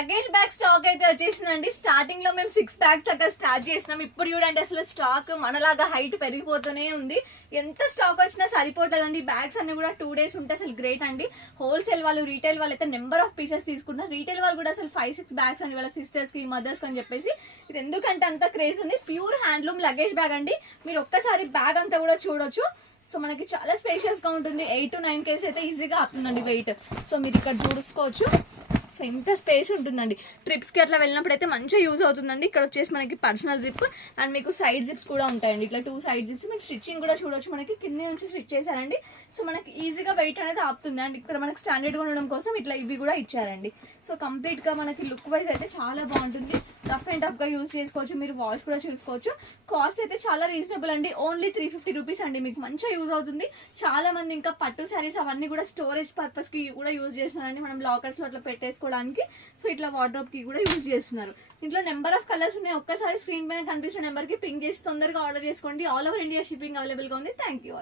Luggage bag stock అయితే వచ్చేసిందండి. Starting లో మేము 6 బ్యాగ్స్ దగ్గర స్టార్ట్ చేసినాం. ఇప్పుడు చూడండి అసలు స్టాక్ మనలాగా హైట్ పెరిగిపోతూనే ఉంది. ఎంత స్టాక్ వచ్చినా సరిపోతుందండి. బ్యాగ్స్ అన్ని కూడా 2 days ఉంటే అసలు గ్రేట్ అండి. హోల్సేల్ వాళ్ళు రీటైల్ వాళ్ళు అయితే నెంబర్ ఆఫ్ పీసెస్ తీసుకుంటున్నారు. రీటైల్ వాళ్ళు కూడా అసలు 5-6 బ్యాగ్స్ అండి వాళ్ళ సిస్టర్స్ కి మదర్స్ కి అని చెప్పేసి. ఇది ఎందుకంటే అంత క్రేజ్ ఉంది. ప్యూర్ హ్యాండ్లూమ్ లగేజ్ బ్యాగ్ అండి. మీరు ఒక్కసారి బ్యాగ్ అంతా కూడా చూడొచ్చు. సో మనకి చాలా స్పేషియస్ గా ఉంటుంది. 8 to 9 kgs అయితే ఈజీగా ఆపుతుందండి వెయిట్. సో మీరు ఇక్కడ చూసుకోవచ్చు. సో ఇంత స్పేస్ ఉంటుందండి. ట్రిప్స్కి అట్లా వెళ్ళినప్పుడు అయితే మంచిగా యూజ్ అవుతుందండి. ఇక్కడ వచ్చేసి మనకి పర్సనల్ జిప్ అండ్ మీకు సైడ్ జిప్స్ కూడా ఉంటాయండి. ఇట్లా 2 సైడ్ జిప్స్. మీరు స్టిచ్చింగ్ కూడా చూడొచ్చు. మనకి కింద నుంచి స్టిచ్ చేశారండి. సో మనకి ఈజీగా వెయిట్ అనేది ఆపుతుంది. అండ్ ఇక్కడ మనకి స్టాండర్డ్గా ఉండడం కోసం ఇట్లా ఇవి కూడా ఇచ్చారండి. సో కంప్లీట్గా మనకి లుక్ వైజ్ అయితే చాలా బాగుంటుంది. రఫ్ అండ్ టఫ్గా యూజ్ చేసుకోవచ్చు. మీరు వాష్ కూడా చూసుకోవచ్చు. కాస్ట్ అయితే చాలా రీజనబుల్ అండి. ఓన్లీ 350 రూపీస్ అండి. మీకు మంచిగా యూజ్ అవుతుంది. చాలా మంది ఇంకా పట్టు శారీస్ అవన్నీ కూడా స్టోరేజ్ పర్పస్కి కూడా యూజ్ చేస్తున్నారండి. మనం లాకర్స్లో అట్లా పెట్టేసుకోవడానికి. సో ఇట్లా వార్డ్రోబ్ కి కూడా యూజ్ చేస్తున్నారు. ఇంట్లో నెంబర్ ఆఫ్ కలర్స్ ఉన్నాయి. ఒక్కసారి స్క్రీన్ పైన కనిపిస్తున్న నెంబర్ కి పింక్ చేసి తొందరగా ఆర్డర్ చేసుకోండి. All over India shipping available గా ఉంది. Thank you all.